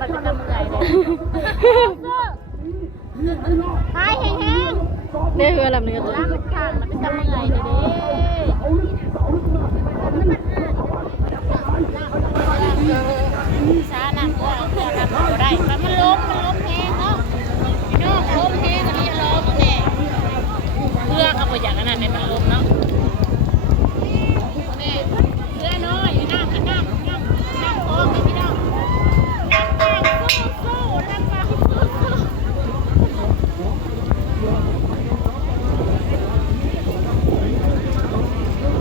มันเป็นตะเมื่อยเลยหายแห้งๆเนี่ยคือลำหนึ่งตัว ลากมันข้างมันเป็นตะเมื่อยนี่เด้ซาหนักเพื่อรับบ่ได้มันล้มแห้งเนาะพี่น้องล้มแห้งอันนี้ล้มแน่เพื่อกับอย่างนั้นเนี่ยมันล้มเนาะแม่เพื่อน้อยนั่งโอ้พี่น้องนั่งสู้นั่ง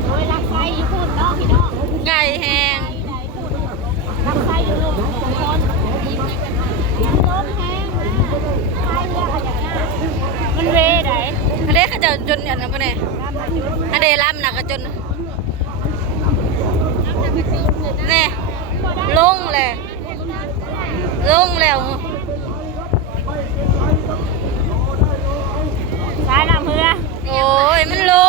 โอ้ยรักไฟอยู่พุ่นเนาะพี่น้อง ไก่แห้ง รักไฟอยู่ลูกคนล้มแห้งไฟเรือขยันหน้ามันเวไหน อันนี้เขาจะจนอย่างนั้นปะเนี่ยอันนี้ลำหนักก็จนเนี่ยลงแล้ว สายน้ำเพื่อ โอ้ยมันล้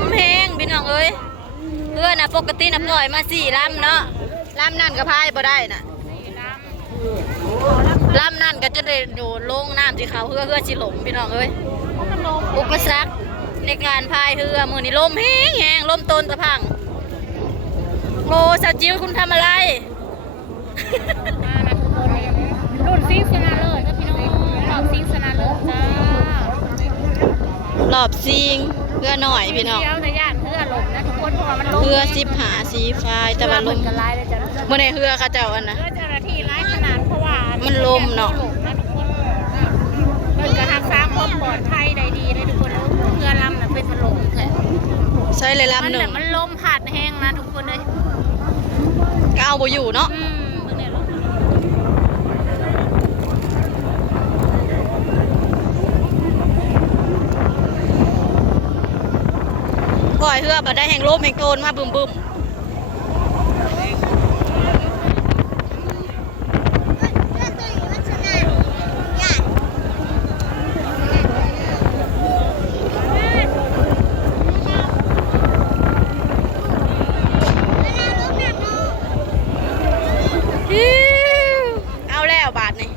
มแห้งพี่น้องเอ้ยเพื่อนน่ะปกติน่ะปล่อยมา4 ลำเนาะลำนั่นก็พายบ่ได้น่ะลำนั่นก็จะได้อยู่ลงน้ำที่เขาเพื่อสิหลงพี่น้องเอ้ย มันล้ม อุปสรรคในการพายเรือมือนี่ลมแห้งลมต้นตะพังโอ้สาวจิ๋วคุณทำอะไร รุ่นซิงชนะเลยก็พี่น้องรอบซิงชนะเลยจ้าร อบซิงเพื่อหน่อยพี่น้อง เที่ยวในย่านเพื่อลมนะทุกคนเพราะว่ามันลม เพื่อ10 หาสีพายแต่ว่าลม กันไล่เลยจ้ะ เมื่อในเรือเขาเจ้าอันนะ เพื่อเจ้าหน้าที่ไล่ขนาดเพราะว่า มั มัน ลมเนาะ เพื่อกระหักษาความปลอดภัยได้ดีเลยทุกคนเพื่อลำน่ะเป็นถล่มแท้ ใช่เลยลำหนึ่ง มันลมผัดแห้งนะทุกคนเลย ก็เอาบ่อยู่เนาะ เบิ่งเนี่ยลม ปล่อยเรือมาได้แห่งลมแห่งโกนมาบึ้มเอาแล้วบาทนี่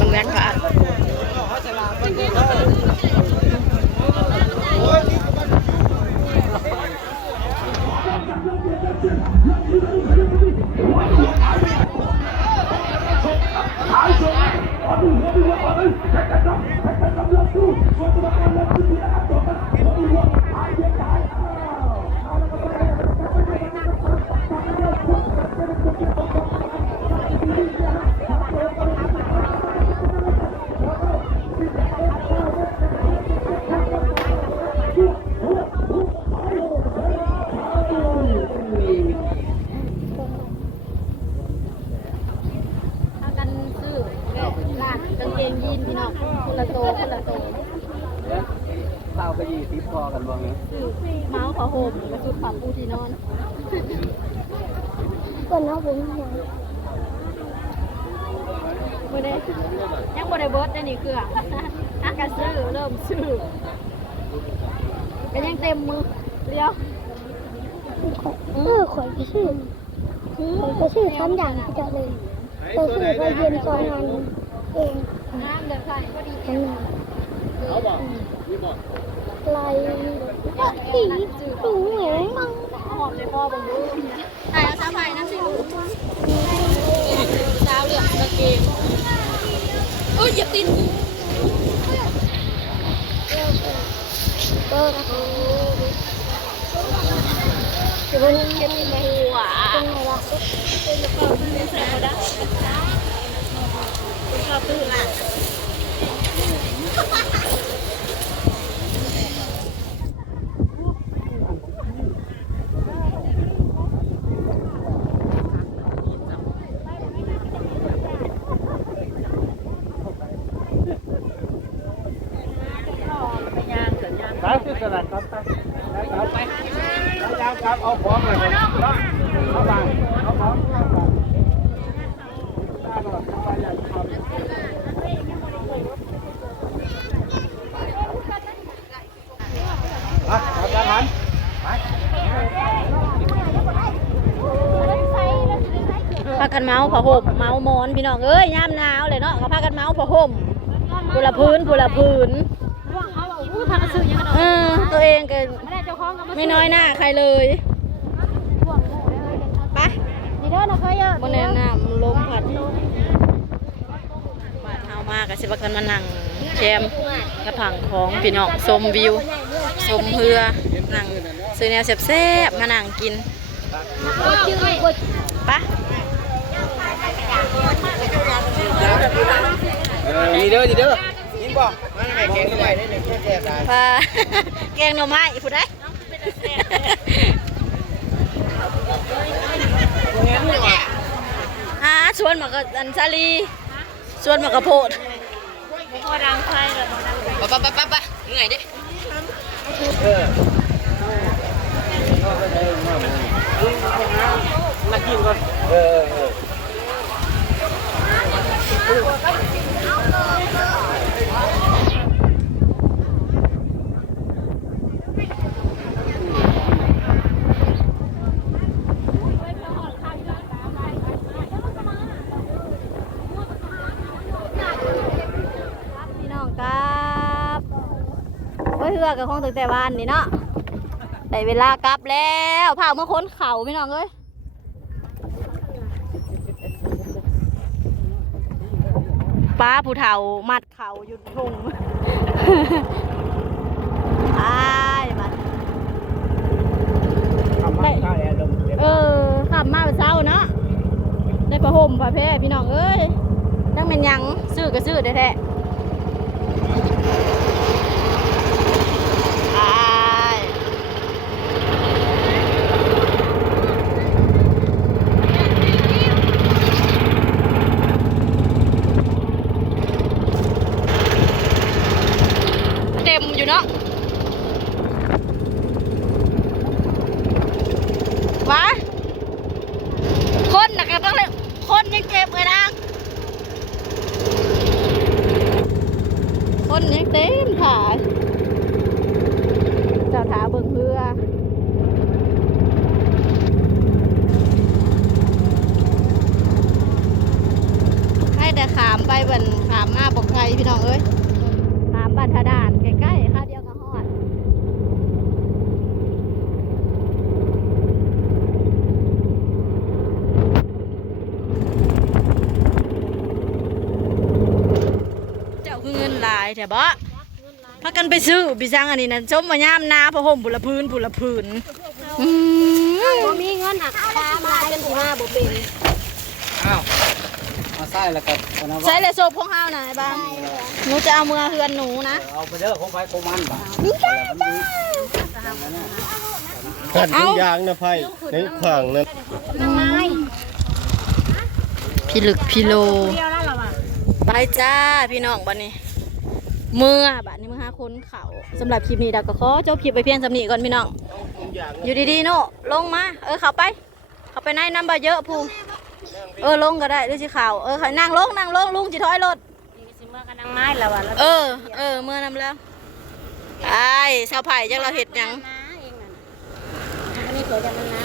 ตรงนั้นค่ะกันซื้อร้านกางเกงยีนพี่น้องคนละโตเต้าไป20 พอกันบ่ไง เมาส์ผ้าห่มกระสุดผ้าปูที่นอน ก่อนเนาะผมบ่ได้ยังบ่ได้เบิดได้นี่คืออ่ะก็ซื้อเริ่มซื้อก็ยังเต็มมือเดียว ข่อยไปซื้อ3 อย่างที่จะเลยไปซื้อไปเย็น2 อันเอง น้ำเดือดใส่ก็ดี อันนั้น เอาบ่มีบ่ ไล่ตีสูงเหงมัง หอมในพ่อบ่รู้ ใส่เอาซาไผ่นะสิลูกสาวเหลืองกางเกงเอ้ยอย่าติด ก็จะเป็นเก็บไหม หัว เป็นไงล่ะ ชอบตื้อน่ะ ครับเอาของเลยเอาบางเอาของอาจารย์หัน พากันเมาผ้าห่มเมาหมอนพี่น้องเอ้ยยามหนาวเลยเนาะก็พากันเมาผ้าห่มผู้ละพื้นตัวเองก็ไม่น้อยหน้าใครเลยไปนี่เด้อนะเคยเยอะบนแนวน้ำลมพัดบ้านเฮามากกับสิบกันมานั่งแคมกระผังของพี่น้องชมวิวชมเรือนั่งซื้อแนวแซ่บๆมานั่งกินไป ดีเด้อยินบ่มันแม่แกงทำไมได้เนี่ยแซ่บได้ ปลาแกงหน่อไม้พูดได้ชวนมากับอันซาลีชวนมากับโพด พอดังไฟเลย ปะยังไงดิ มากินก่อนพี่น้องครับโอ้ยเฮือกับของตั้งแต่วานนี่เนาะได้เวลากลับแล้วพาเมื่อค้นเข่าพี่น้องเอ้ยป้าผู้เฒ่ามัดเข่าอยู่ทุ่งไอ้มัด ทำมาได้แล้วขับมาเช้าเนาะได้ผ้าห่มผ้าแพรพี่น้องเอ้ยตั้งเป็นยังซื้อก็ซื้อได้แท้เต็มอยู่เนาะวะคนนะก็ต้องเลยคนยังเจ็บเลยนะคนยังเต็มถ่ายเจ้าถาเบิ่งเรือให้แต่ขามไปเหมือนขามมาปกไกลพี่น้องเอ้ยขามบ้านทาดานใกล้ๆข้าวเดียวก็ฮอดเจ้าคือเงินหลายแต่บ่พากันไปซื้อบิซังอันนี้นะชมมาย่ามนาผ้าห่มผุละพื้นบ่มีเงินหักตามมาจนถึง5บ่เป็น อ้าวมาใส่แล้วกัน ใช้เลยโซบของเฮาหน่อยบ้างหนูจะเอามือเฮือนหนูนะ เอาไปเด้อของไฟของมันบ่ นี่จ้า ขันทุกอย่างนะไพ่ในขังนั้น พี่ลึกพี่โลไปจ้าพี่น้องบัดนี้เมื่อบัดนี้5 คนเขาสำหรับคลิปนี้ดาวก็ขอจบคลิปไปเพียงสำนีก่อนพี่น้องอยู่ดีๆโน่ลงมาเข้าไปในน้ำบาเยอะพูลงก็ได้ด้วยสิข่าวนั่งลงลุงจิถอยรถ สิเมื่อกันนางไม้แล้วอ่ะ เมื่อนำแล้วไอ้ชาวไผ่จังเราเห็ดหยัง น้าเองน่ะอันนี้เกิดจากมันน้า